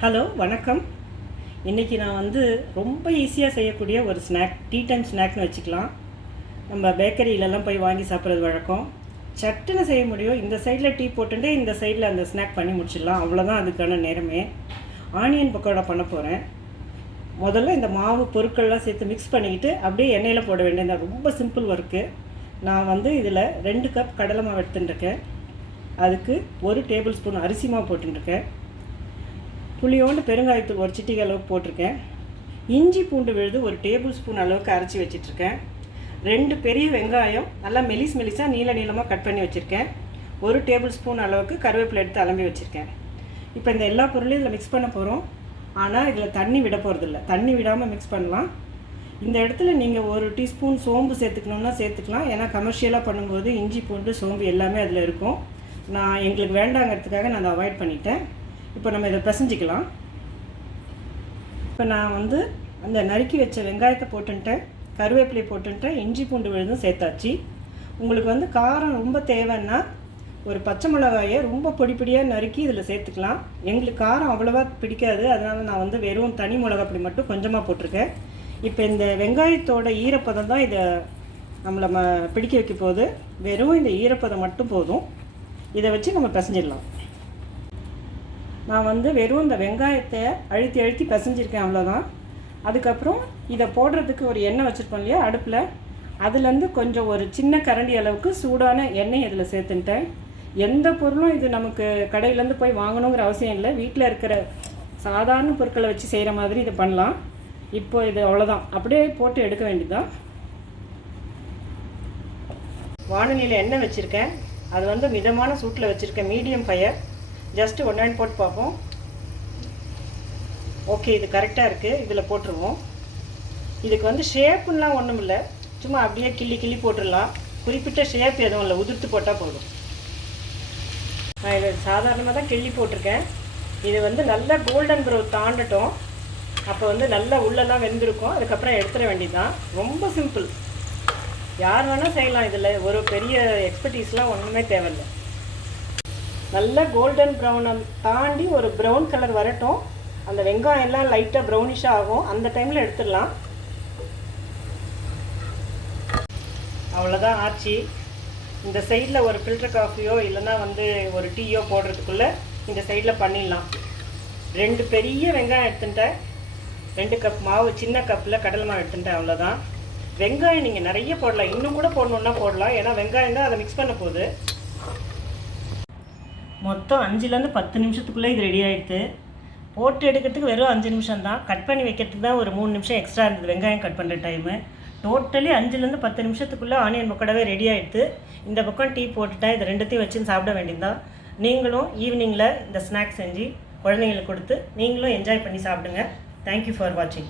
Hello வணக்கம். இன்றைக்கி நான் வந்து ரொம்ப ஈஸியாக செய்யக்கூடிய ஒரு ஸ்நாக் டீ டைம் ஸ்நாக்னு வச்சுக்கலாம். நம்ம பேக்கரியிலலாம் போய் வாங்கி சாப்பிட்றது வழக்கம். சட்டுன்னு செய்ய முடியும். இந்த சைடில் டீ போட்டுட்டு இந்த சைடில் அந்த ஸ்நாக் பண்ணி முடிச்சிடலாம். அவ்வளோதான் அதுக்கான நேரமே. ஆனியன் பக்கோடா பண்ண போகிறேன் முதல்ல இந்த மாவு பொருட்கள்லாம் சேர்த்து மிக்ஸ் பண்ணிக்கிட்டு அப்படியே எண்ணெயில் போட வேண்டியது ரொம்ப சிம்பிள் ஒர்க்கு நான் வந்து இதில் ரெண்டு கப் கடலை மாவு எடுத்துட்டுருக்கேன் அதுக்கு ஒரு டேபிள் ஸ்பூன் அரிசி மாவு போட்டுருக்கேன் புளியோண்டு பெருங்காயத்தூள் ஒரு சிட்டிகை அளவுக்கு போட்டிருக்கேன். இஞ்சி பூண்டு விழுது ஒரு டேபிள் ஸ்பூன் அளவுக்கு அரைச்சி வச்சிட்ருக்கேன். ரெண்டு பெரிய வெங்காயம் நல்லா மெலிஸ் மெலிஸாக நீள நீளமாக கட் பண்ணி வச்சுருக்கேன். ஒரு டேபிள் ஸ்பூன் அளவுக்கு கருவேப்பிலை எடுத்து அலம்பி வச்சுருக்கேன். இப்போ இந்த எல்லா பொருளையும் இதில் மிக்ஸ் பண்ண போகிறோம் ஆனால் இதில் தண்ணி விட போகிறதில்ல தண்ணி விடாமல் மிக்ஸ் பண்ணலாம். இந்த இடத்துல நீங்கள் ஒரு டீஸ்பூன் சோம்பு சேர்த்துக்கணுன்னா சேர்த்துக்கலாம். ஏன்னா கமர்ஷியலாக பண்ணும்போது இஞ்சி பூண்டு சோம்பு எல்லாமே அதில் இருக்கும். நான் எங்களுக்கு வேண்டாங்கிறதுக்காக நான் அதை அவாய்ட் பண்ணிட்டேன். இப்போ நம்ம இதை பிசைஞ்சிக்கலாம். இப்போ நான் வந்து அந்த நறுக்கி வச்ச வெங்காயத்தை போட்டுன்ட்டேன். கருவேப்பிலை போட்டுன்ட்டேன். இஞ்சி பூண்டு விழுதும் சேர்த்தாச்சு. உங்களுக்கு வந்து காரம் ரொம்ப தேவைன்னா ஒரு பச்சை மிளகாயை ரொம்ப பொடி பொடியாக நறுக்கி இதில் சேர்த்துக்கலாம். எங்களுக்கு காரம் அவ்வளோவா பிடிக்காது. அதனால் நான் வந்து வெறும் தனி மிளகா பொடி மட்டும் கொஞ்சமாக போட்டிருக்கேன். இப்போ இந்த வெங்காயத்தோட ஈரப்பதம் தான் இதை நம்மளை ம பிடிக்க வைக்க போகுது. வெறும் இந்த ஈரப்பதம் மட்டும் போதும். இதை வச்சு நம்ம பிசைஞ்சிடலாம். நான் வந்து வெறும் இந்த வெங்காயத்தை அழுத்தி அழுத்தி பிசைஞ்சிருக்கேன் அவ்வளோதான் அதுக்கப்புறம் இதை போடுறதுக்கு ஒரு எண்ணெய் வச்சுருப்போம் இல்லையா அடுப்பில். அதுலேருந்து கொஞ்சம் ஒரு சின்ன கரண்டி அளவுக்கு சூடான எண்ணெய் இதில் சேர்த்துன்ட்டேன். எந்த பொருளும் இது நமக்கு கடையிலேருந்து போய் வாங்கணுங்கிற அவசியம் இல்லை. வீட்டில் இருக்கிற சாதாரண பொருட்களை வச்சு செய்கிற மாதிரி இதை பண்ணலாம். இப்போ இது அவ்வளோதான் அப்படியே போட்டு எடுக்க வேண்டியதுதான். வானொலியில் எண்ணெய் வச்சுருக்கேன். அது வந்து மிதமான சூட்டில் வச்சுருக்கேன். Medium fire. Just one nine போட்டு பார்ப்போம் ஓகே இது கரெக்டாக இருக்குது இதில் போட்டுருவோம். இதுக்கு வந்து ஷேப்புலாம் ஒன்றும் இல்லை. சும்மா அப்படியே கிள்ளி கிள்ளி போட்டுடலாம். குறிப்பிட்ட ஷேப் எதுவும் இல்லை. உதிர்த்து போட்டால் போதும். நான் இதை சாதாரணமாக தான் கிள்ளி போட்டிருக்கேன். இது வந்து நல்லா கோல்டன் ப்ரௌன் தாண்டட்டும். அப்போ வந்து நல்லா உள்ளெல்லாம் வெந்திருக்கும். அதுக்கப்புறம் எடுத்துட வேண்டியதுதான். ரொம்ப சிம்பிள் யார் வேணால் செய்யலாம் இதில். ஒரு பெரிய எக்ஸ்பர்டீஸ்லாம் ஒன்றுமே தேவையில்லை. நல்ல கோல்டன் ப்ரௌனை தாண்டி ஒரு ப்ரௌன் கலர் வரட்டும். அந்த வெங்காயம் எல்லாம் லைட்டாக ப்ரௌனிஷாக ஆகும். அந்த டைமில் எடுத்துடலாம். அவ்வளோதான் ஆச்சு. இந்த சைடில் ஒரு ஃபில்டர் காஃபியோ இல்லைன்னா வந்து ஒரு டீயோ போடுறதுக்குள்ளே இந்த சைடில் பண்ணிடலாம். ரெண்டு பெரிய வெங்காயம் எடுத்துட்டேன். ரெண்டு கப் மாவு சின்ன கப்பில் கடலை மாவு எடுத்துட்டேன். அவ்வளோதான் வெங்காயம் நீங்கள் நிறைய போடலாம். இன்னும் கூட போடணுன்னா போடலாம். ஏன்னா வெங்காயம் தான் அதை மிக்ஸ் பண்ண போகுது. மொத்தம் அஞ்சுலேருந்து பத்து நிமிஷத்துக்குள்ளே இது ரெடி ஆகிடுது போட்டு எடுக்கிறதுக்கு வெறும் அஞ்சு நிமிஷம் தான். கட் பண்ணி வைக்கிறதுக்கு தான் ஒரு மூணு நிமிஷம் எக்ஸ்ட்ரா இருந்தது. வெங்காயம் கட் பண்ணுற டைமு டோட்டலி அஞ்சுலேருந்து பத்து நிமிஷத்துக்குள்ளே ஆனியன் பக்கோடாவே ரெடி ஆகிடுது இந்த பக்கம் டீ போட்டுட்டா இது ரெண்டுத்தையும் வச்சு சாப்பிட வேண்டியதுதான். நீங்களும் ஈவினிங்கில் இந்த ஸ்நாக்ஸ் செஞ்சு குழந்தைங்களுக்கு கொடுத்து நீங்களும் என்ஜாய் பண்ணி சாப்பிடுங்க. தேங்க்யூ ஃபார் வாட்சிங்